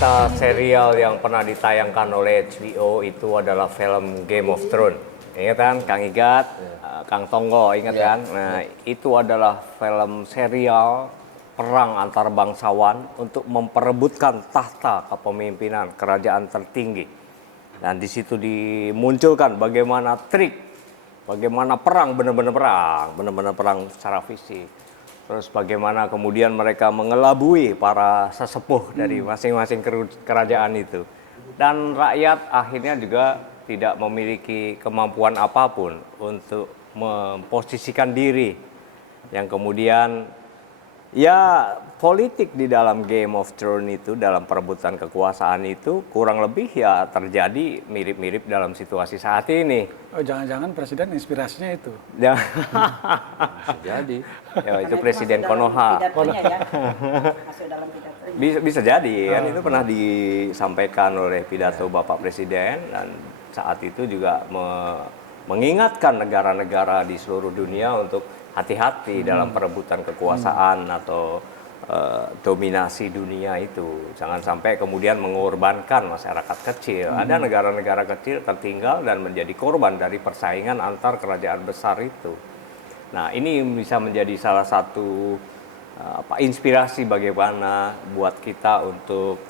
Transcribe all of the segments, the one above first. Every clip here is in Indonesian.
cerita serial yang pernah ditayangkan oleh HBO itu adalah film Game of Thrones. Ingat kan, Kang Igat, Kang Tonggo, ingat kan? Nah, itu adalah film serial perang antar bangsawan untuk memperebutkan tahta kepemimpinan kerajaan tertinggi. Dan di situ dimunculkan bagaimana trik, bagaimana perang benar-benar perang secara fisik. Terus bagaimana kemudian mereka mengelabui para sesepuh dari masing-masing kerajaan itu. Dan rakyat akhirnya juga tidak memiliki kemampuan apapun untuk memposisikan diri. Yang kemudian ya politik di dalam Game of Thrones itu, dalam perebutan kekuasaan itu kurang lebih ya terjadi mirip-mirip dalam situasi saat ini. Oh, jangan-jangan presiden inspirasinya itu. Ya. Jadi Ya, itu Presiden Konoha. Masuk dalam pidatonya. Bisa jadi kan itu pernah disampaikan oleh pidato Bapak Presiden, dan saat itu juga mengingatkan negara-negara di seluruh dunia untuk hati-hati dalam perebutan kekuasaan atau dominasi dunia itu. Jangan sampai kemudian mengorbankan masyarakat kecil. Ada negara-negara kecil tertinggal dan menjadi korban dari persaingan antar kerajaan besar itu. Nah, ini bisa menjadi salah satu inspirasi bagaimana buat kita untuk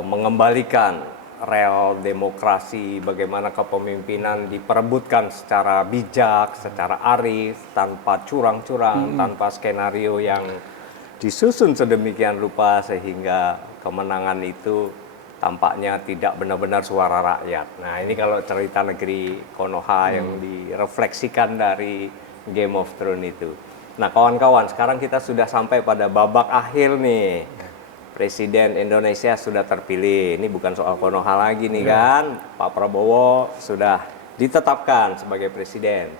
mengembalikan rel demokrasi, bagaimana kepemimpinan diperebutkan secara bijak, secara arif, tanpa curang-curang, tanpa skenario yang disusun sedemikian rupa sehingga kemenangan itu tampaknya tidak benar-benar suara rakyat. Nah, ini kalau cerita negeri Konoha yang direfleksikan dari Game of Thrones itu. Nah, kawan-kawan, sekarang kita sudah sampai pada babak akhir nih. Presiden Indonesia sudah terpilih. Ini bukan soal Konoha lagi nih kan. Pak Prabowo sudah ditetapkan sebagai presiden.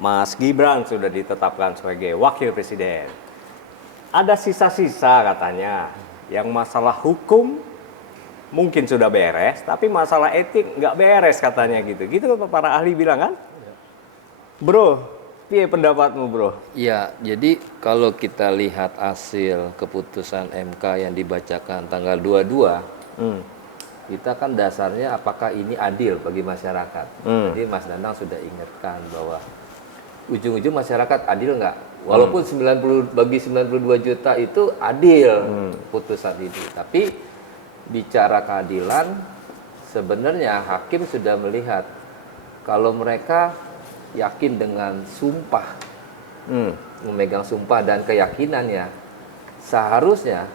Mas Gibran sudah ditetapkan sebagai wakil presiden. Ada sisa-sisa katanya. Yang masalah hukum mungkin sudah beres, tapi masalah etik nggak beres katanya gitu. Gitu para ahli bilang kan? Bro, piye pendapatmu, bro? ya, jadi kalau kita lihat hasil keputusan MK yang dibacakan tanggal 22, kita kan dasarnya apakah ini adil bagi masyarakat. Jadi Mas Danang sudah ingatkan bahwa ujung-ujung masyarakat adil nggak? Walaupun bagi 92 juta itu adil putusan ini. Tapi bicara keadilan, sebenarnya hakim sudah melihat kalau mereka yakin dengan sumpah, memegang sumpah dan keyakinannya, seharusnya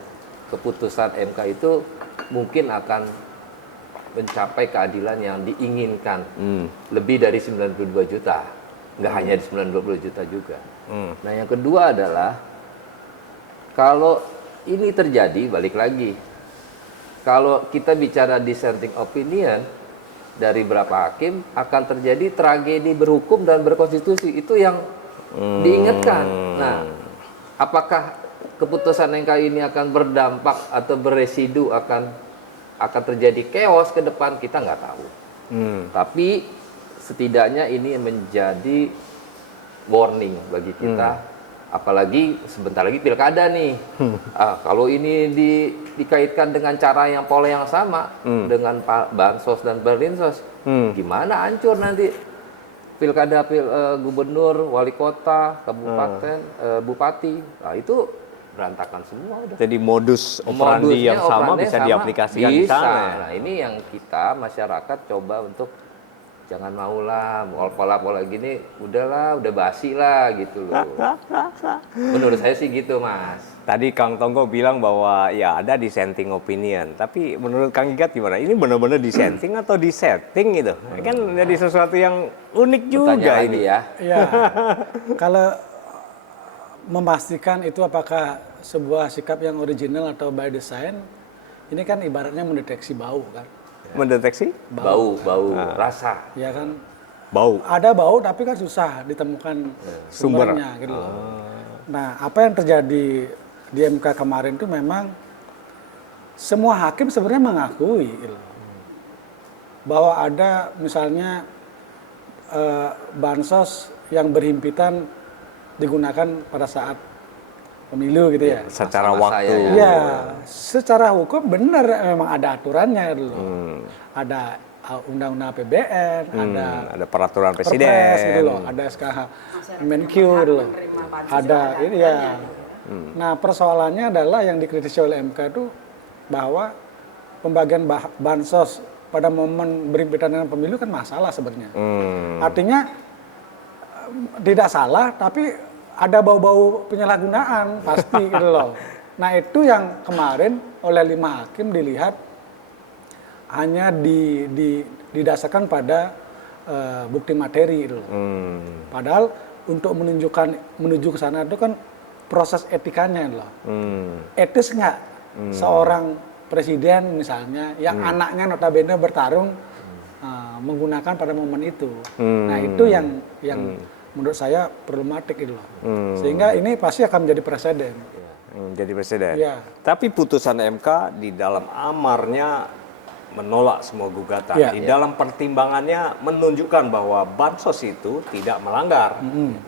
keputusan MK itu mungkin akan mencapai keadilan yang diinginkan, lebih dari 92 juta, nggak hanya di 90 juta juga. Nah, yang kedua adalah kalau ini terjadi, balik lagi, kalau kita bicara dissenting opinion dari beberapa hakim, akan terjadi tragedi berhukum dan berkonstitusi. Itu yang diingatkan. Nah, apakah keputusan MK ini akan berdampak atau beresidu akan terjadi chaos ke depan, kita nggak tahu. Tapi setidaknya ini menjadi warning bagi kita. Apalagi sebentar lagi pilkada nih. Kalau ini dikaitkan dengan cara yang pola yang sama dengan bansos dan perlinsos, gimana hancur nanti pilkada gubernur, wali kota, kabupaten, bupati. Nah, itu berantakan semua udah. Jadi modus operandi yang sama bisa diaplikasikan di sana. Nah, ini yang kita masyarakat coba untuk jangan maulah pola-pola gini, udah basi lah gitu loh. Menurut saya sih gitu, Mas. Tadi Kang Tonggo bilang bahwa ya ada dissenting opinion, tapi menurut Kang Igat gimana? Ini benar-benar dissenting atau disetting gitu? Kan jadi sesuatu yang unik juga Pertanyaan ini ya. Ya, kalau memastikan itu apakah sebuah sikap yang original atau by design, ini kan ibaratnya mendeteksi bau kan. Mendeteksi Bau, rasa. Ya kan, bau. ada bau tapi kan susah ditemukan sumbernya gitu loh. Nah, apa yang terjadi di MK kemarin itu memang semua hakim sebenarnya mengakui gitu, bahwa ada misalnya bansos yang berhimpitan digunakan pada saat pemilu gitu ya. Secara Masa-masa waktu. ya. Iya, secara hukum benar memang ada aturannya dulu. Ada undang-undang APBN, Ada peraturan Perpres presiden. gitu loh, ada SKH Menq gitu loh. Menerima bansos Ada juga ini ya. aturannya. Nah, persoalannya adalah yang dikritisi oleh MK itu bahwa pembagian bansos pada momen berhimpitan dengan pemilu kan masalah sebenarnya. Artinya tidak salah, tapi ada bau-bau penyalahgunaan pasti gitu loh. Nah itu yang kemarin oleh 5 hakim dilihat hanya didasarkan pada bukti materi gitu loh. Padahal untuk menuju ke sana itu kan proses etikanya gitu loh. Etis nggak seorang presiden misalnya yang anaknya notabene bertarung menggunakan pada momen itu. Nah itu yang menurut saya problematik gitu loh. Sehingga ini pasti akan menjadi presiden. Jadi presiden. Iya. Tapi putusan MK di dalam amarnya menolak semua gugatan. Iya. Di dalam pertimbangannya menunjukkan bahwa bansos itu tidak melanggar.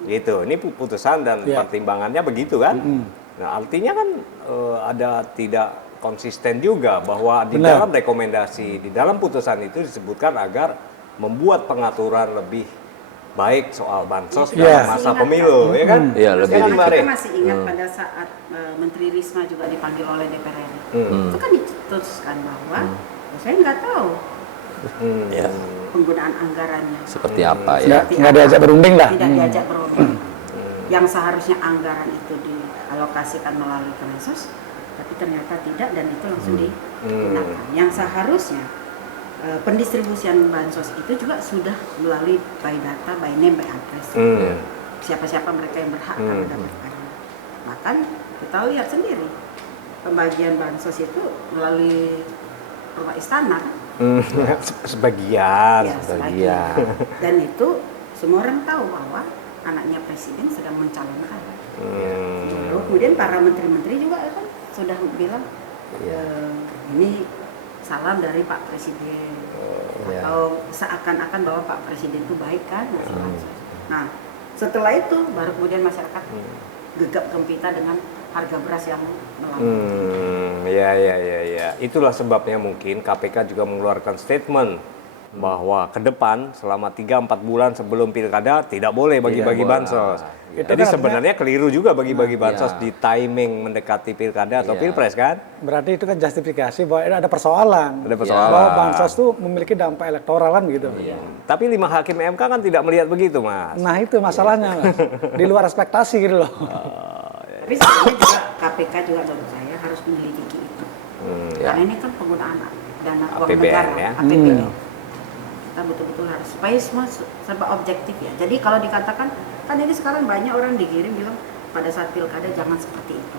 Gitu. Ini putusan dan Iya. pertimbangannya begitu kan. Nah, artinya kan ada tidak konsisten juga bahwa di Benar. dalam rekomendasi, di dalam putusan itu disebutkan agar membuat pengaturan lebih baik soal bansos Iya. dalam masa pemilu, ya kan? Iya, lebih Kan, Karena Mari? kita masih ingat pada saat Menteri Risma juga dipanggil oleh DPR RI. Itu kan diputuskan bahwa saya nggak tahu Ya, penggunaan anggarannya. seperti apa ya? Nggak diajak berunding lah. Tidak diajak berunding. Yang seharusnya anggaran itu dialokasikan melalui Kemensos, tapi ternyata tidak dan itu langsung digunakan. Yang seharusnya pendistribusian bansos itu juga sudah melalui by data, by name, by address. Siapa-siapa mereka yang berhak akan mendapatkannya. Bahkan kita lihat sendiri pembagian bansos itu melalui rumah istana kan? Sebagian. Ya, sebagian. Dan itu semua orang tahu bahwa anaknya presiden sedang mencalonkan. Lalu kemudian para menteri-menteri juga kan sudah bilang ini salam dari Pak Presiden atau seakan-akan bahwa Pak Presiden itu baik kan. Nah setelah itu baru kemudian masyarakat gegap gempita dengan harga beras yang melambung. Ya. Itulah sebabnya mungkin KPK juga mengeluarkan statement bahwa ke depan selama 3-4 bulan sebelum pilkada tidak boleh bagi-bagi boleh. bansos. Itu Jadi kan sebenarnya keliru juga bagi-bagi bansos iya. di timing mendekati pilkada atau Iya. pilpres kan? Berarti itu kan justifikasi bahwa ada persoalan. Ada persoalan. Bahwa bansos itu memiliki dampak elektoral kan gitu. Tapi 5 hakim MK kan tidak melihat begitu, Mas. Nah itu masalahnya Mas. Di luar ekspektasi gitu loh. Tapi sebenarnya juga KPK juga menurut saya harus menyelidiki itu. Ya. Karena ini kan penggunaan dana uang APBN negara, ya. APBN. Kita betul-betul harus supaya semua serba objektif ya. Jadi kalau dikatakan kan ini sekarang banyak orang digiring bilang pada saat pilkada jangan seperti itu.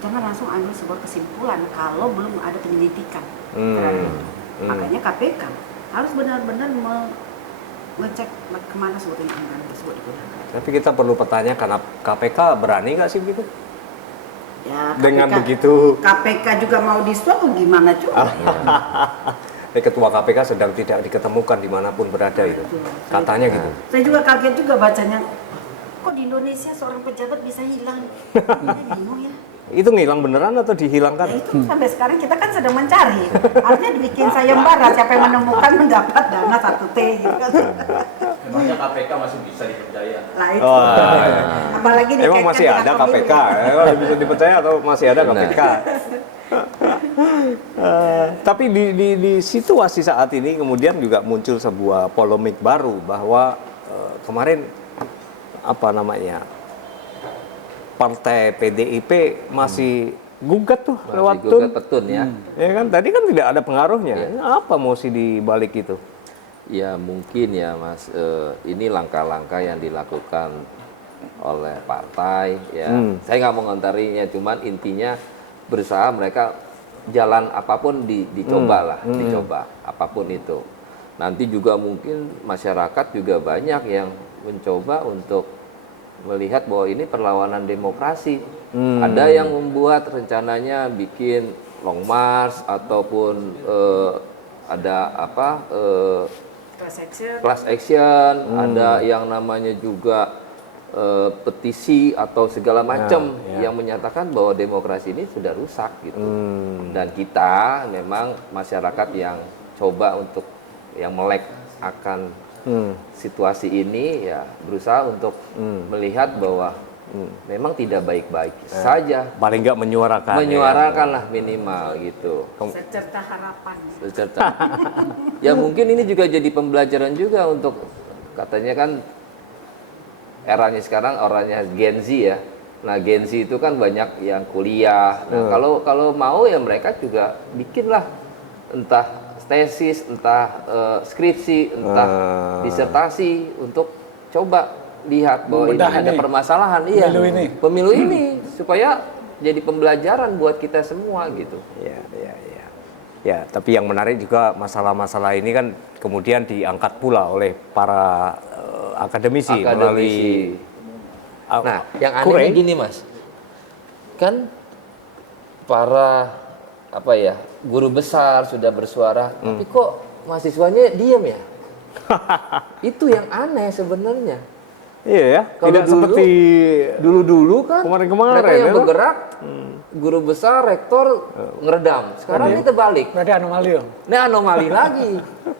Jangan langsung ambil sebuah kesimpulan kalau belum ada penyelidikan terhadap itu. Makanya KPK harus benar-benar mengecek kemana sebetulnya anggaran tersebut digunakan. Tapi kita perlu pertanyakan, KPK berani nggak sih begitu? Ya, Dengan begitu, KPK juga mau disuap gimana juga? Ketua KPK sedang tidak diketemukan dimanapun berada itu. Katanya gitu. Saya juga kaget juga bacanya. Kok di Indonesia seorang pejabat bisa hilang? Saya bingung ya. Itu ngilang beneran atau Ya dihilangkan? itu sampai sekarang kita kan sedang mencari. Artinya dibikin sayembara siapa yang menemukan mendapat dana 1T gitu kan. Memangnya KPK masih bisa dipercaya? Lah itu. Oh, iya. Apalagi Emang dikaitkan masih dengan ada pemilu. KPK? Bisa dipercaya atau masih ada Benar. KPK? Tapi di situasi saat ini kemudian juga muncul sebuah polemik baru bahwa kemarin apa namanya partai PDIP masih gugat tuh Masih lewat gugat TUN. petun ya. Ya kan tadi kan tidak ada pengaruhnya. Apa mosi di balik itu? Ya mungkin ya Mas, ini langkah-langkah yang dilakukan oleh partai ya. Saya nggak mau ngontarinya, cuman intinya berusaha mereka jalan apapun dicoba lah, dicoba apapun itu. Nanti juga mungkin masyarakat juga banyak yang mencoba untuk melihat bahwa ini perlawanan demokrasi. Ada yang membuat rencananya bikin long march ataupun ada apa Class action. class action, ada yang namanya juga petisi atau segala macam yang menyatakan bahwa demokrasi ini sudah rusak gitu. Dan kita memang masyarakat yang coba untuk yang melek akan situasi ini ya berusaha untuk melihat bahwa memang tidak baik-baik saja. Paling nggak Menyuarakan lah minimal gitu. Secerca harapan. Secerca. Ya mungkin ini juga jadi pembelajaran juga untuk katanya kan eranya sekarang orangnya Gen Z ya. Nah Gen Z itu kan banyak yang kuliah. Nah kalau mau ya mereka juga bikinlah entah tesis, entah skripsi, entah disertasi untuk coba lihat bahwa ini ada permasalahan pemilu ini supaya jadi pembelajaran buat kita semua gitu. Ya, tapi yang menarik juga masalah-masalah ini kan kemudian diangkat pula oleh para akademisi melalui. Nah, yang anehnya gini Mas, kan para guru besar sudah bersuara, tapi kok mahasiswanya diam ya? Itu yang aneh sebenarnya. Iya ya, kalau tidak seperti dulu kan kemarin-kemarin mereka yang ya, bergerak, guru besar, rektor ngeredam. Sekarang ini terbalik. Berarti anomali dong. Ini anomali lagi.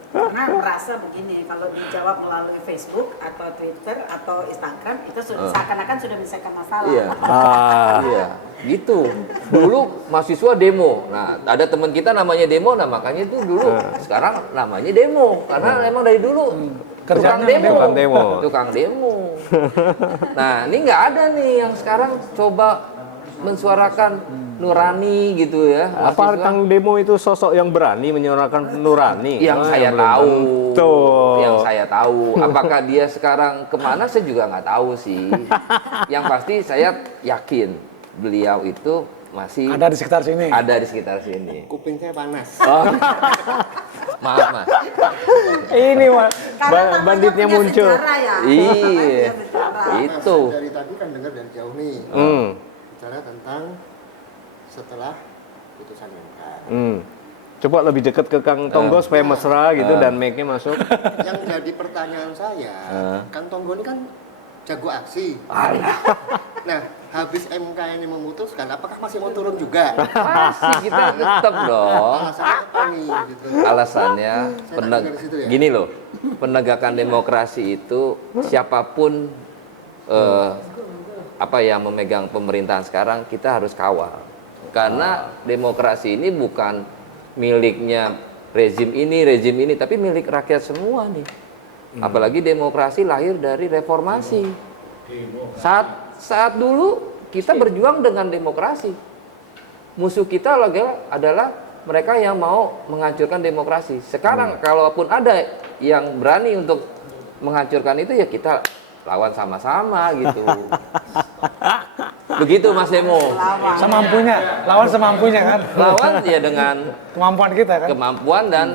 Karena merasa begini, kalau dijawab melalui Facebook atau Twitter atau Instagram itu sudah seakan-akan sudah menyelesaikan masalah. Iya, gitu. Dulu mahasiswa demo. Nah, ada teman kita namanya demo, nah makanya itu dulu. Sekarang namanya demo karena emang dari dulu tukang demo. Nah, ini nggak ada nih yang sekarang coba mensuarakan nurani gitu ya. Apa Kang Demo itu sosok yang berani menyuarakan nurani? Yang saya tahu. Yang saya tahu. Apakah dia sekarang kemana saya juga nggak tahu sih. Yang pasti saya yakin beliau itu masih ada di sekitar sini. Ada di sekitar sini. Kuping saya panas. Maaf Mas. Ini banditnya muncul. Ya. Iya. Itu. Dari tadi kan dengar dari jauh nih. Bicara tentang setelah putusan MK. Coba lebih dekat ke Kang Tonggo supaya mesra gitu dan mic-nya masuk. Yang jadi pertanyaan saya, Kang Tonggo ini kan jago aksi. Nah, habis MK ini memutuskan, apakah masih mau turun juga? Masih kita tetap dong. Alasannya apa nih? Gitu. Alasannya gini loh, penegakan demokrasi itu siapapun yang memegang pemerintahan sekarang kita harus kawal. Karena demokrasi ini bukan miliknya rezim ini, tapi milik rakyat semua nih. Apalagi demokrasi lahir dari reformasi. Saat dulu kita berjuang dengan demokrasi. Musuh kita adalah mereka yang mau menghancurkan demokrasi. Sekarang kalaupun ada yang berani untuk menghancurkan itu ya kita lawan sama-sama gitu. Begitu Mas Demo. Semampunya, lawan semampunya kan. Lawan ya dengan kemampuan kita kan. Kemampuan dan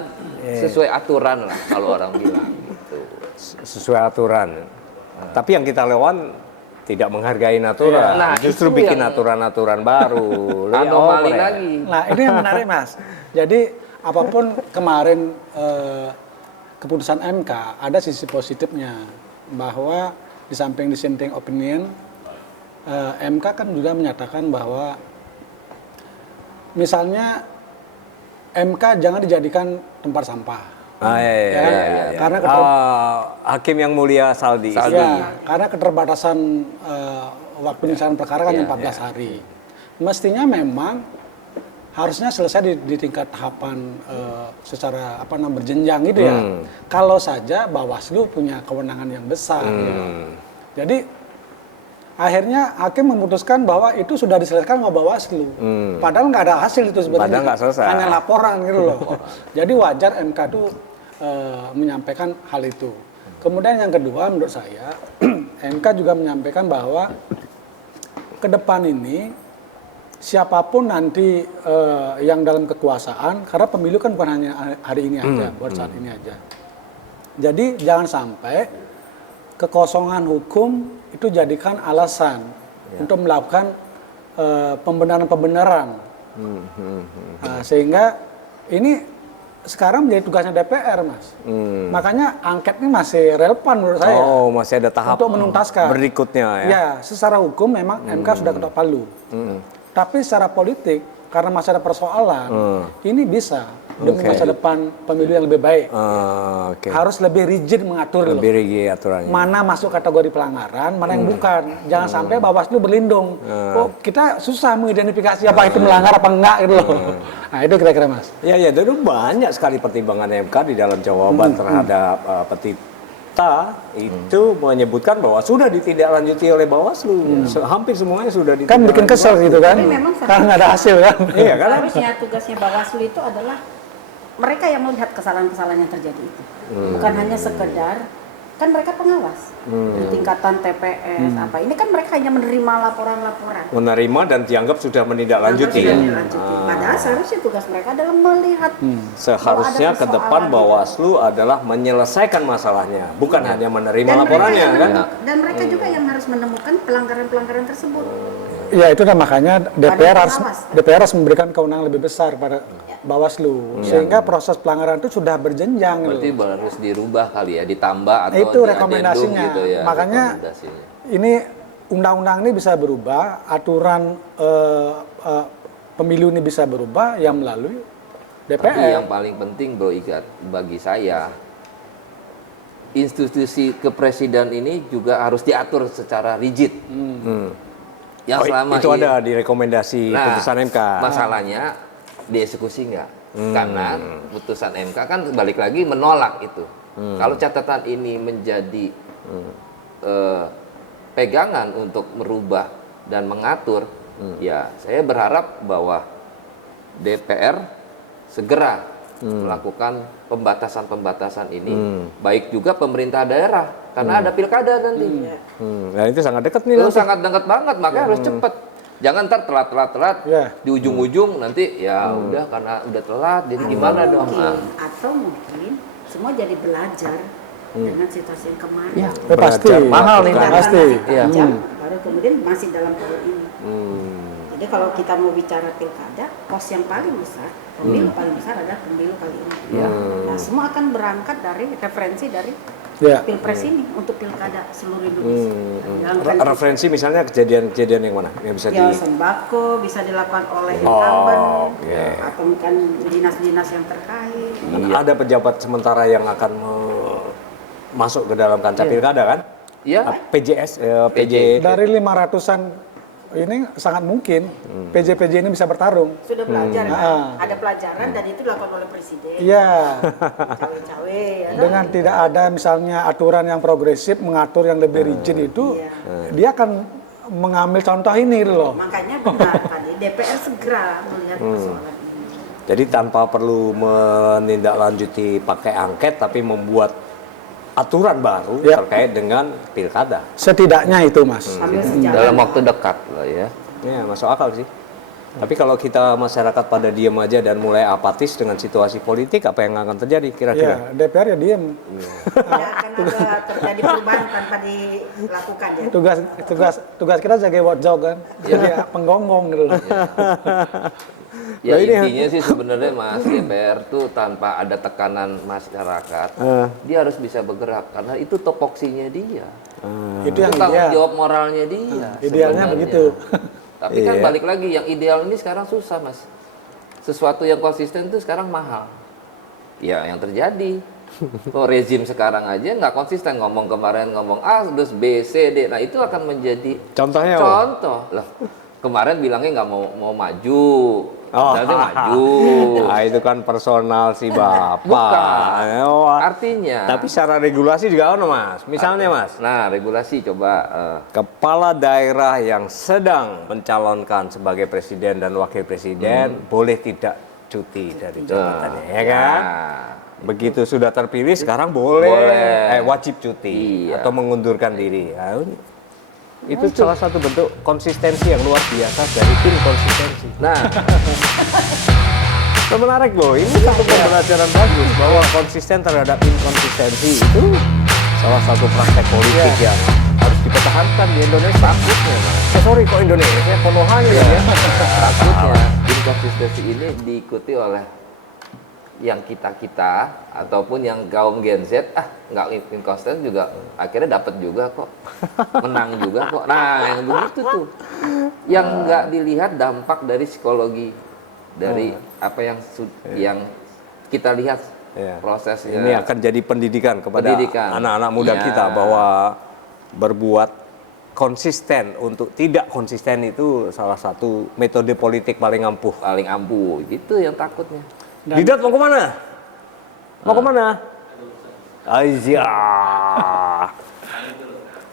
sesuai aturan lah kalau orang bilang gitu. Sesuai aturan. Tapi yang kita lawan tidak menghargai aturan. Nah, justru bikin aturan-aturan baru. Anomali lagi. Nah, ini yang menarik Mas. Jadi apapun kemarin keputusan MK ada sisi positifnya bahwa di samping dissenting opinion MK kan juga menyatakan bahwa misalnya MK jangan dijadikan tempat sampah. Karena Hakim yang mulia Saldi. Ya, karena keterbatasan waktu penyelesaian perkara kan 14 hari. Mestinya memang harusnya selesai di tingkat tahapan secara berjenjang gitu ya. Kalau saja Bawaslu punya kewenangan yang besar. Jadi akhirnya hakim memutuskan bahwa itu sudah diselesaikan sama Bawaslu. Padahal nggak ada hasil itu sebenarnya. Padahal nggak selesai. Hanya laporan gitu loh. Jadi wajar MK itu menyampaikan hal itu. Kemudian yang kedua menurut saya MK juga menyampaikan bahwa ke depan ini siapapun nanti yang dalam kekuasaan, karena pemilu kan bukan hanya hari ini aja, buat saat ini aja. Jadi jangan sampai kekosongan hukum itu jadikan alasan untuk melakukan pembenaran-pembenaran. Sehingga ini sekarang menjadi tugasnya DPR, Mas. Makanya angket ini masih relevan menurut saya. Oh, masih ada tahap untuk menuntaskan berikutnya ya. Ya, secara hukum memang MK sudah ketok palu. Tapi secara politik, karena masih ada persoalan, ini bisa demi masa depan pemilu yang lebih baik. Oke. Harus lebih rigid mengatur Lebih loh. rigid aturannya. Mana masuk kategori pelanggaran, mana yang bukan. Jangan sampai Bawaslu berlindung. Oh, kita susah mengidentifikasi apa itu melanggar apa enggak gitu loh. Nah, itu kira-kira Mas. Ya, itu banyak sekali pertimbangan MK di dalam jawaban terhadap petita itu menyebutkan bahwa sudah ditindaklanjuti oleh Bawaslu. Hampir semuanya sudah Kan bikin kesel gitu kan. Tapi memang Karena nggak ada hasil kan. Iya kan? Harusnya tugasnya Bawaslu itu adalah mereka yang melihat kesalahan-kesalahan yang terjadi itu. Bukan hanya sekedar, kan mereka pengawas di tingkatan TPS apa. Ini kan mereka hanya menerima laporan-laporan. Menerima dan dianggap sudah menindaklanjuti. Sudah dilanjuti. Padahal seharusnya tugas mereka adalah melihat. Seharusnya ke depan Bawaslu adalah menyelesaikan masalahnya, bukan hanya menerima laporannya kan. Dan mereka juga yang harus menemukan pelanggaran-pelanggaran tersebut. Ya itu kan makanya DPR pengawas. harus memberikan kewenangan lebih besar pada Bawaslu sehingga proses pelanggaran itu sudah berjenjang. Berarti gitu. harus dirubah kali ya, ditambah atau Itu diadendum rekomendasinya. gitu ya. Makanya rekomendasinya. ini undang-undang ini bisa berubah, aturan pemilu ini bisa berubah yang melalui DPR. Tapi yang paling penting Bro Igat bagi saya, institusi kepresiden ini juga harus diatur secara rigid. Yang selama itu ini, ada di rekomendasi putusan MK. Masalahnya dieksekusi nggak? Karena putusan MK kan balik lagi menolak itu. Kalau catatan ini menjadi pegangan untuk merubah dan mengatur, ya saya berharap bahwa DPR segera melakukan pembatasan-pembatasan ini, baik juga pemerintah daerah, karena ada pilkada nanti. Nah itu sangat dekat nih. Itu sangat dekat banget, makanya harus cepat. Jangan ntar telat di ujung-ujung nanti ya udah karena udah telat, jadi gimana dong? Atau mungkin semua jadi belajar dengan situasi yang kemarin. Ya, pasti mahal nih Karena pasti. masih panjang, baru kemudian masih dalam tahun ini. Jadi kalau kita mau bicara pilkada, pos yang paling besar, pemilu paling besar adalah pemilu kali ini. Nah, semua akan berangkat dari referensi dari pilpres ini untuk pilkada seluruh Indonesia. Referensi misalnya kejadian-kejadian yang mana yang bisa Ya, sembako bisa dilakukan oleh incumbent atau mungkin dinas-dinas yang terkait. Ada pejabat sementara yang akan masuk ke dalam kancah pilkada kan? Iya. PJS, PJ. PJ. Dari 500-an ini sangat mungkin PJ-PJ ini bisa bertarung. Sudah belajar kan? Ada pelajaran dan itu dilakukan oleh presiden. Iya. Cawe-cawe ya. Dengan tidak ada misalnya aturan yang progresif mengatur yang lebih rigid itu, dia akan mengambil contoh ini gitu loh. Makanya benar tadi DPR segera melihat persoalan ini. Jadi tanpa perlu menindaklanjuti pakai angket, tapi membuat aturan baru terkait dengan pilkada. Setidaknya itu, Mas. Sambil sejalan. Dalam waktu dekat lah ya. Ya, masuk akal sih. Tapi kalau kita masyarakat pada diam aja dan mulai apatis dengan situasi politik, apa yang akan terjadi kira-kira? Ya, DPR ya diem. Tidak akan ada terjadi perubahan tanpa dilakukan ya. Tugas kita jaga watchdog kan. Jadi penggonggong gitu loh. Ya intinya sih sebenarnya Mas, DPR tuh tanpa ada tekanan masyarakat, dia harus bisa bergerak karena itu topoksinya dia. Itu yang Tanggung ideal. jawab moralnya dia. Idealnya sebenarnya. begitu. Tapi kan balik lagi yang ideal ini sekarang susah Mas. Sesuatu yang konsisten itu sekarang mahal. Ya yang terjadi. Kalau rezim sekarang aja nggak konsisten, ngomong kemarin ngomong A terus B C D, nah itu akan menjadi Contohnya contoh lah. Kemarin bilangnya nggak mau maju, nanti maju. Nah, itu kan personal si Bapak. Bukan. Oh, Artinya. tapi secara regulasi juga ono Mas. Misalnya Mas, Nah regulasi coba. kepala daerah yang sedang mencalonkan sebagai presiden dan wakil presiden boleh tidak cuti dari jabatannya, ya kan? Begitu sudah terpilih sekarang boleh. Wajib cuti Iya. atau mengundurkan diri. Nah, itu salah satu bentuk konsistensi yang luar biasa dari tim konsistensi. Nah, Itu menarik loh, ini satu pembelajaran bagus bahwa konsisten terhadap inkonsistensi itu salah satu praktek politik yang harus dipertahankan di Indonesia. Takutnya, sorry kok Indonesia, Konohanya ya. takutnya inkonsistensi ini diikuti oleh yang kita ataupun yang kaum Gen Z nggak inkonsisten juga akhirnya dapat juga kok, menang juga kok. Nah yang begitu tuh, yang nggak dilihat dampak dari psikologi dari apa yang kita lihat prosesnya. Ini akan jadi pendidikan kepada Pendidikan. anak-anak muda Iya. kita bahwa berbuat konsisten untuk tidak konsisten itu salah satu metode politik paling ampuh. Paling ampuh, itu yang takutnya. Didat mau kemana? Mau kemana? Aisyah.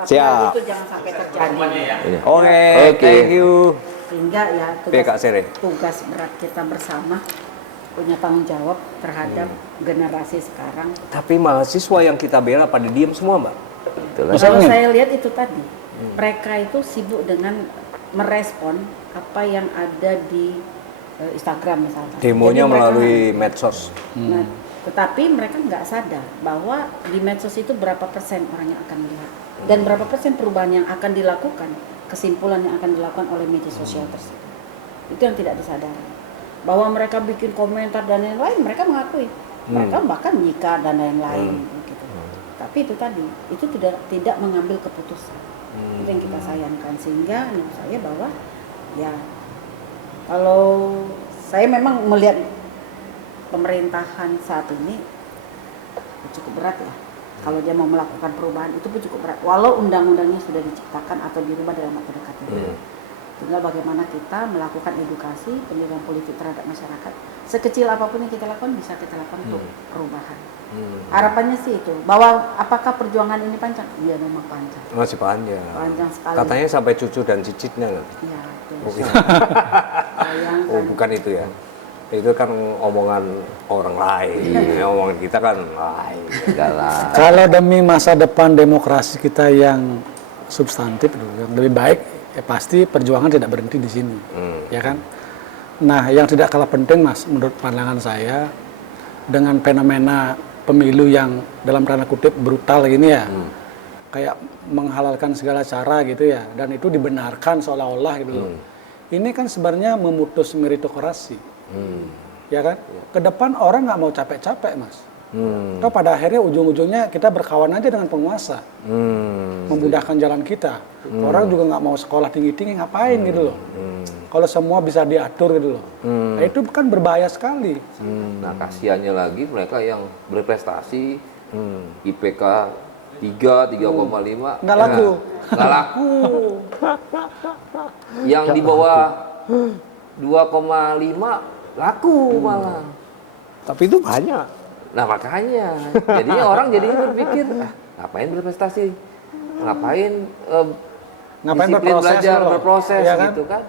Tapi Siap. itu jangan sampai terjadi. Oke, Oke. thank you. Sehingga ya Kak Sere. tugas berat kita bersama punya tanggung jawab terhadap generasi sekarang. Tapi mahasiswa yang kita bela pada diem semua, Mbak. Itulah. Kalau saya lihat itu tadi, mereka itu sibuk dengan merespon apa yang ada di Instagram misalnya. Demonya Jadi mereka melalui medsos. Nah, tetapi mereka nggak sadar bahwa di medsos itu berapa persen orang yang akan melihat dan berapa persen perubahan yang akan dilakukan, kesimpulan yang akan dilakukan oleh media sosial tersebut. Itu yang tidak disadari. Bahwa mereka bikin komentar dan lain-lain, mereka mengakui. Mereka bahkan nikah dan lain-lain. Gitu. Tapi itu tadi, itu tidak mengambil keputusan. Itu yang kita sayangkan. Sehingga menurut saya bahwa ya kalau saya memang melihat pemerintahan saat ini cukup berat ya. Kalau dia mau melakukan perubahan itu pun cukup berat. Walau undang-undangnya sudah diciptakan atau dirubah dalam waktu dekat ini. Tinggal bagaimana kita melakukan edukasi, pendidikan politik terhadap masyarakat. Sekecil apapun yang kita lakukan bisa kita lakukan untuk perubahan. Harapannya sih itu. Bahwa apakah perjuangan ini panjang? Iya memang panjang. Masih panjang. Panjang sekali. Katanya sampai cucu dan cicitnya nanti. Iya, betul. Oh, iya. Bayangkan. Oh, bukan itu ya. Itu kan omongan orang lain. Omongan kita kan lain. Enggak lah. Kalau demi masa depan demokrasi kita yang substantif, yang lebih baik, ya pasti perjuangan tidak berhenti di sini, ya kan? Nah, yang tidak kalah penting, Mas, menurut pandangan saya, dengan fenomena pemilu yang dalam tanda kutip brutal ini ya, kayak menghalalkan segala cara gitu ya, dan itu dibenarkan seolah-olah gitu loh. Ini kan sebenarnya memutus meritokrasi, ya kan? Ke depan orang nggak mau capek-capek, Mas. Atau pada akhirnya ujung-ujungnya kita berkawan aja dengan penguasa, memudahkan jalan kita. Orang juga nggak mau sekolah tinggi-tinggi, ngapain gitu loh. Kalau semua bisa diatur gitu loh. Nah, itu kan berbahaya sekali. Nah kasihannya lagi mereka yang berprestasi, IPK 3,5 Nggak laku. Nggak laku. Yang di bawah 2,5 laku malah. Tapi itu banyak. Nah makanya, jadinya orang jadinya berpikir, ngapain berprestasi, ngapain Ngapain disiplin berproses belajar, loh. berproses Iya kan? gitu kan.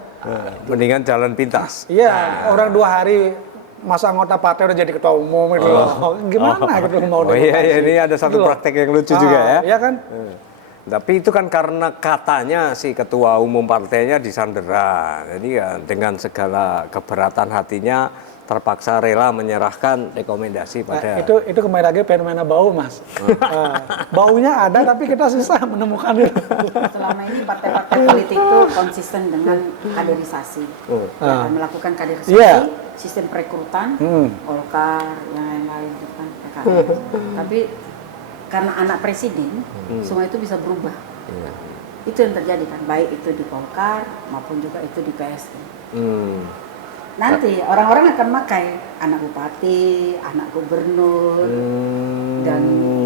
Mendingan jalan pintas. Iya, orang 2 hari masa anggota partai udah jadi ketua umum gitu loh. Gimana gitu mau Oh iya, iya, demokrasi? ini ada satu Gitu loh. praktek yang lucu juga ya. Iya kan? Tapi itu kan karena katanya si ketua umum partainya disandera. Jadi ya dengan segala keberatan hatinya terpaksa rela menyerahkan rekomendasi Nah, pada itu kembali lagi fenomena bau, Mas. Baunya ada tapi kita susah menemukan itu. Selama ini partai-partai politik itu konsisten dengan kaderisasi, ya, melakukan kaderisasi, Iya. sistem perekrutan, Golkar, yang lain-lain gitu kan, PKS. Tapi karena anak presiden, semua itu bisa berubah. Itu yang terjadi kan, baik itu di Golkar maupun juga itu di PSI. Nanti orang-orang akan pakai anak bupati, anak gubernur, dan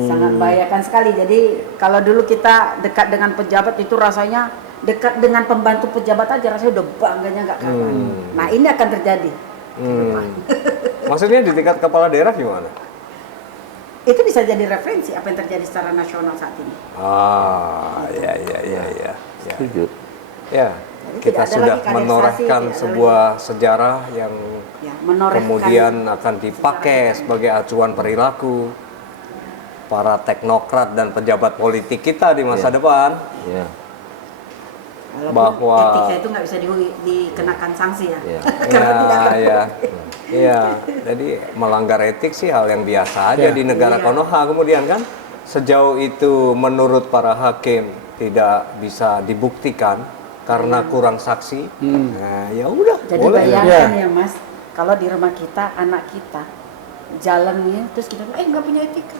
sangat membahayakan sekali. Jadi kalau dulu kita dekat dengan pejabat itu rasanya dekat dengan pembantu pejabat aja rasanya udah bangganya nggak karuan. Nah ini akan terjadi. Maksudnya di tingkat kepala daerah gimana? Itu bisa jadi referensi apa yang terjadi secara nasional saat ini. Ah, ya. Setuju. Ya, Jadi kita tidak ada sudah lagi kaderisasi, menorehkan tidak ada sebuah sejarah yang Ya, menorehkan kemudian akan dipakai sejarah sebagai acuan perilaku para teknokrat dan pejabat politik kita di masa depan. Ya. Walaupun bahwa- etika itu nggak bisa dikenakan sanksi ya. Iya. Karena tidak ada. Iya. Jadi melanggar etik sih hal yang biasa aja di negara Iya. Konoha kemudian kan sejauh itu menurut para hakim tidak bisa dibuktikan karena kurang saksi. Nah, ya udah Jadi boleh. bayangkan Iya. ya Mas, kalau di rumah kita anak kita jalannya, terus kita bilang, nggak punya etika.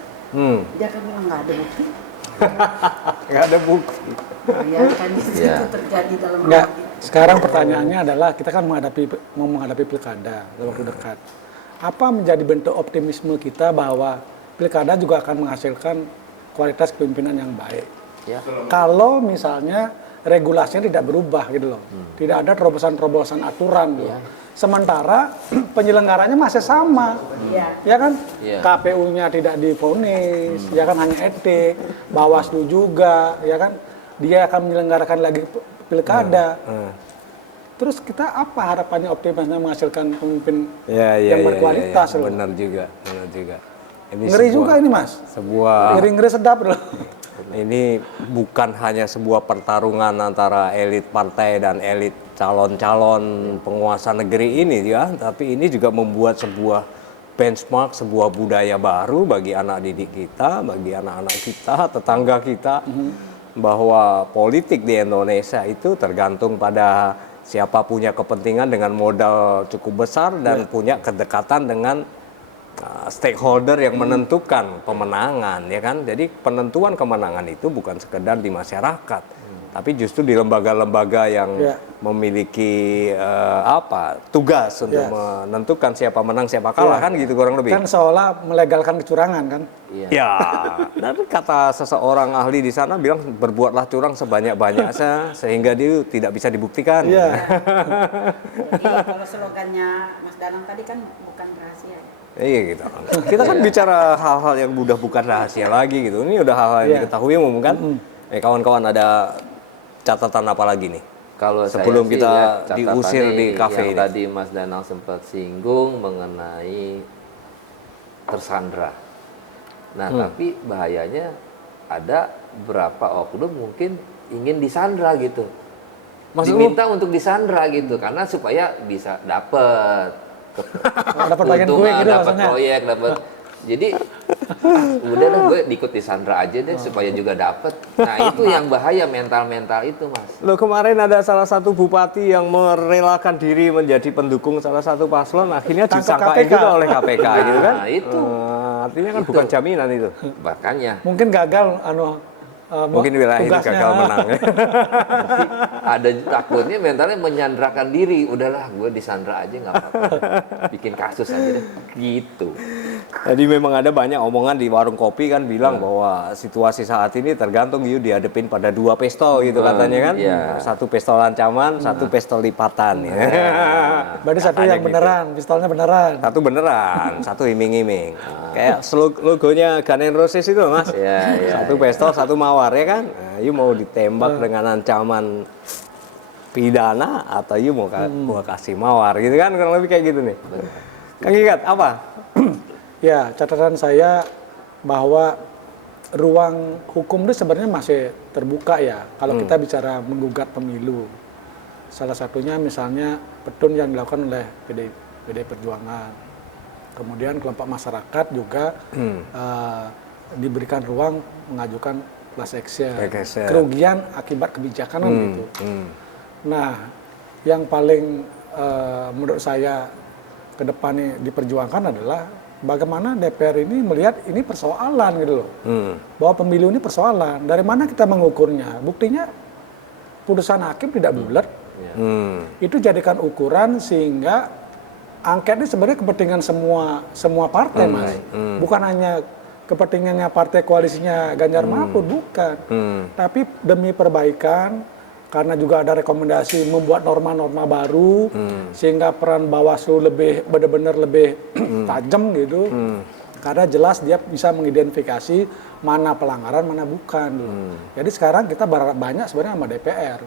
Dia akan bilang nggak ada bukti. Nggak ada bukti. Ya kan di situ Ya. terjadi dalam Enggak. hati. Sekarang pertanyaannya adalah kita kan mau menghadapi pilkada dalam waktu dekat. Apa menjadi bentuk optimisme kita bahwa pilkada juga akan menghasilkan kualitas kepemimpinan yang baik? Ya. Kalau misalnya regulasinya tidak berubah gitu loh, tidak ada terobosan-terobosan aturan gitu. Sementara penyelenggaranya masih sama, Iya. ya kan? Iya. KPU-nya tidak divonis, ya kan hanya etik, Bawaslu juga, ya kan? Dia akan menyelenggarakan lagi pilkada. Terus kita apa harapannya optimisnya menghasilkan pemimpin yang berkualitas loh. Benar juga, benar juga. Ini Ngeri juga ini Mas, sebuah ngeri-ngeri sedap loh. ini bukan hanya sebuah pertarungan antara elit partai dan elit calon-calon penguasa negeri ini ya, tapi ini juga membuat sebuah benchmark, sebuah budaya baru bagi anak didik kita, bagi anak-anak kita, tetangga kita, bahwa politik di Indonesia itu tergantung pada siapa punya kepentingan dengan modal cukup besar dan punya kedekatan dengan stakeholder yang menentukan pemenangan, ya kan? Jadi penentuan kemenangan itu bukan sekedar di masyarakat, tapi justru di lembaga-lembaga yang memiliki tugas untuk menentukan siapa menang siapa kalah, kan gitu kurang lebih. Kan seolah melegalkan kecurangan kan? Ya, dan kata seseorang ahli di sana bilang berbuatlah curang sebanyak-banyaknya sehingga dia tidak bisa dibuktikan. Iya. Iya, kalau slogannya Mas Danang tadi kan bukan rahasia. Iya gitu. Kita kan bicara hal-hal yang udah bukan rahasia lagi gitu. Ini udah hal-hal yang diketahui umum kan. Kawan-kawan ada catatan apa lagi nih? Kalau Sebelum saya sih kita lihat catatannya diusir di kafe yang ini. tadi Mas Danang sempat singgung mengenai tersandra. Nah, tapi bahayanya ada berapa oknum mungkin ingin disandra gitu. Maksudmu? Diminta untuk disandra gitu karena supaya bisa dapat Dapat bagian kue gitu dapat maksudnya. proyek, dapat. Jadi udah lah gue ikut disandra aja deh supaya juga dapat. Nah, itu yang bahaya mental-mental itu, Mas. Loh, kemarin ada salah satu bupati yang merelakan diri menjadi pendukung salah satu paslon, akhirnya Tangkap disangkain KPK. juga oleh KPK gitu kan. Nah, itu. Artinya kan Itu. bukan jaminan itu. Makanya Mungkin gagal Mungkin wilayah itu tugasnya. gagal menang. ada takutnya mentalnya menyandrakan diri. Udahlah, gue disandra aja nggak apa-apa. Bikin kasus aja deh. Gitu. Jadi memang ada banyak omongan di warung kopi kan bilang bahwa situasi saat ini tergantung you dihadapin pada dua pistol gitu katanya kan. Iya. Satu pistol ancaman, satu pistol lipatan. Ya. Berarti satu Katanya yang gitu. beneran, pistolnya beneran. Satu beneran, satu iming-iming. Kayak logonya Guns N' Roses itu Mas. Iya, iya, Satu pistol, satu mawar ya kan. Nah, you mau ditembak dengan ancaman pidana atau you mau gua kasih mawar gitu kan, kurang lebih kayak gitu nih. Kang Gigat, apa? Ya, catatan saya bahwa ruang hukum itu sebenarnya masih terbuka ya. Kalau kita bicara menggugat pemilu. Salah satunya misalnya petun yang dilakukan oleh PDI Perjuangan. Kemudian kelompok masyarakat juga diberikan ruang mengajukan class action. Kerugian akibat kebijakan kan gitu. Nah, yang paling menurut saya ke depan ini diperjuangkan adalah bagaimana DPR ini melihat ini persoalan gitu loh. Bahwa pemilu ini persoalan. Dari mana kita mengukurnya? Buktinya putusan hakim tidak bulat. Itu jadikan ukuran sehingga angket ini sebenarnya kepentingan semua partai, Mas. Bukan hanya kepentingannya partai koalisinya Ganjar Mahfud, bukan. Tapi demi perbaikan, karena juga ada rekomendasi membuat norma-norma baru sehingga peran Bawaslu benar-benar lebih tajam gitu. Karena jelas dia bisa mengidentifikasi mana pelanggaran, mana bukan. Jadi sekarang kita berharap banyak sebenarnya sama DPR.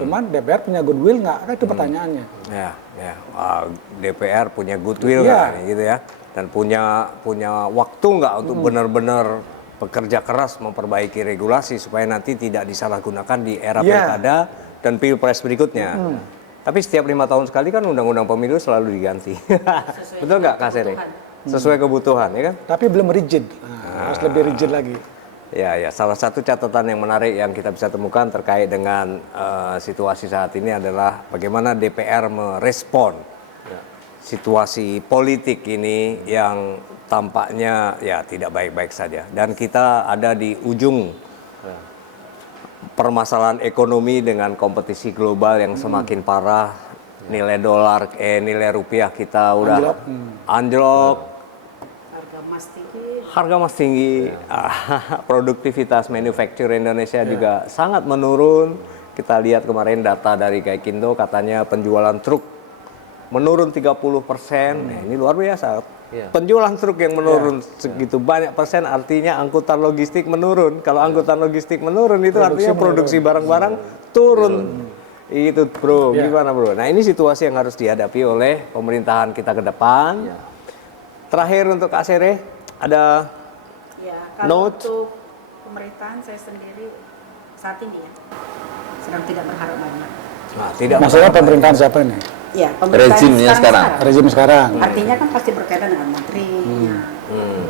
Cuman DPR punya goodwill nggak? Kan itu pertanyaannya. Ya. DPR punya goodwill nggak gitu ya? Dan punya waktu nggak untuk benar-benar bekerja keras memperbaiki regulasi supaya nanti tidak disalahgunakan di era pilkada dan pilpres berikutnya. Tapi setiap 5 tahun sekali kan undang-undang pemilu selalu diganti. Betul nggak Kak Seri? Sesuai kebutuhan, ya kan? Tapi belum rigid. Harus lebih rigid lagi. Ya, salah satu catatan yang menarik yang kita bisa temukan terkait dengan situasi saat ini adalah bagaimana DPR merespon situasi politik ini yang tampaknya ya tidak baik-baik saja. Dan kita ada di ujung permasalahan ekonomi dengan kompetisi global yang semakin parah. Nilai dolar, nilai rupiah kita udah anjlok. Harga emas tinggi. Harga emas tinggi, produktivitas manufaktur Indonesia juga sangat menurun. Kita lihat kemarin data dari Gaikindo katanya penjualan truk menurun 30%. Nah, ini luar biasa. Penjualan truk yang menurun segitu banyak persen artinya angkutan logistik menurun. Kalau angkutan logistik menurun itu artinya produksi barang-barang turun. Itu bro, gimana bro? Nah ini situasi yang harus dihadapi oleh pemerintahan kita ke depan. Terakhir untuk Kak Sere, ada Ya, kalau note? untuk pemerintahan saya sendiri saat ini ya sedang tidak berharap banyak. Nah, tidak Maksudnya pemerintahan siapa ini? Ya, pemerintahan Rezimnya sekarang. Rezim sekarang. Artinya kan pasti berkaitan dengan menterinya,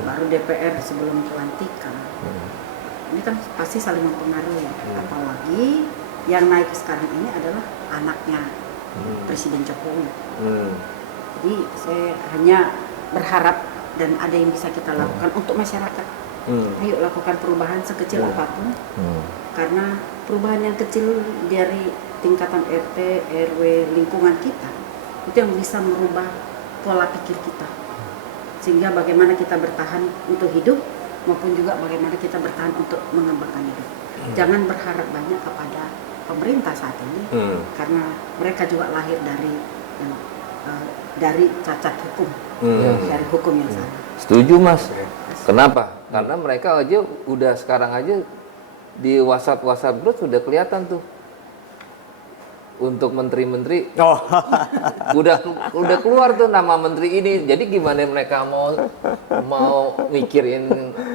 baru DPR sebelum pelantikan. Ini kan pasti saling mempengaruhi. Apalagi yang naik sekarang ini adalah anaknya Presiden Jokowi. Jadi saya hanya berharap dan ada yang bisa kita lakukan untuk masyarakat. Ayo lakukan perubahan sekecil apapun. Karena perubahan yang kecil dari tingkatan RT, RW, lingkungan kita itu yang bisa merubah pola pikir kita. Sehingga bagaimana kita bertahan untuk hidup maupun juga bagaimana kita bertahan untuk mengembangkan hidup. Jangan berharap banyak kepada pemerintah saat ini karena mereka juga lahir dari cacat hukum, dari hukum yang salah. Setuju Mas. Kenapa? Karena mereka aja udah sekarang aja di WhatsApp group sudah kelihatan tuh untuk menteri-menteri udah keluar tuh nama menteri ini. Jadi gimana mereka mau mikirin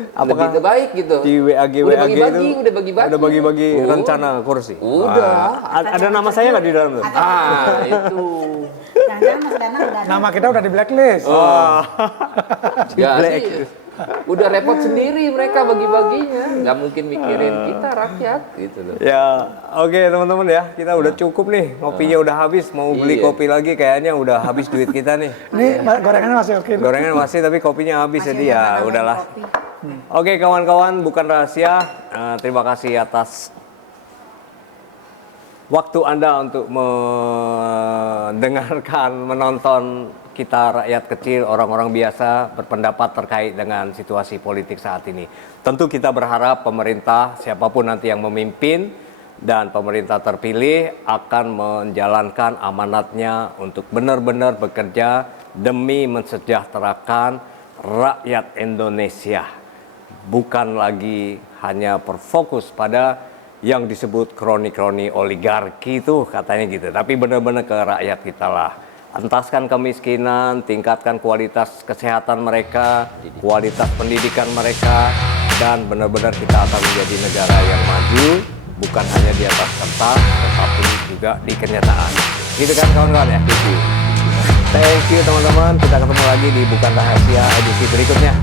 lebih baik gitu. Di WAG udah WAG bagi-bagi, itu udah bagi-bagi. udah bagi-bagi rencana kursi. Udah. Ada nama saya nggak di dalam? Itu. Jangan-jangan Mas Danang udah ada. Nama kita udah di blacklist. Jadi udah repot sendiri mereka bagi-baginya, nggak mungkin mikirin kita rakyat gitu loh. Ya, oke teman-teman ya, kita udah cukup nih, ngopinya udah habis, mau beli Iya. kopi lagi kayaknya udah habis duit kita nih. Ini gorengannya masih oke. Gorengan masih tapi kopinya habis Masih jadi ya ada udahlah. kopi. Oke kawan-kawan, bukan rahasia. Terima kasih atas waktu Anda untuk mendengarkan, menonton kita rakyat kecil, orang-orang biasa berpendapat terkait dengan situasi politik saat ini. Tentu kita berharap pemerintah, siapapun nanti yang memimpin dan pemerintah terpilih akan menjalankan amanatnya untuk benar-benar bekerja demi mensejahterakan rakyat Indonesia. Bukan lagi hanya berfokus pada yang disebut kroni-kroni oligarki itu katanya gitu. Tapi benar-benar ke rakyat kita lah. Entaskan kemiskinan, tingkatkan kualitas kesehatan mereka, kualitas pendidikan mereka, dan benar-benar kita akan menjadi negara yang maju, bukan hanya di atas kertas, tetapi juga di kenyataan. Gitu kan kawan-kawan ya? Thank you teman-teman, kita ketemu lagi di Bukan Rahasia edisi berikutnya.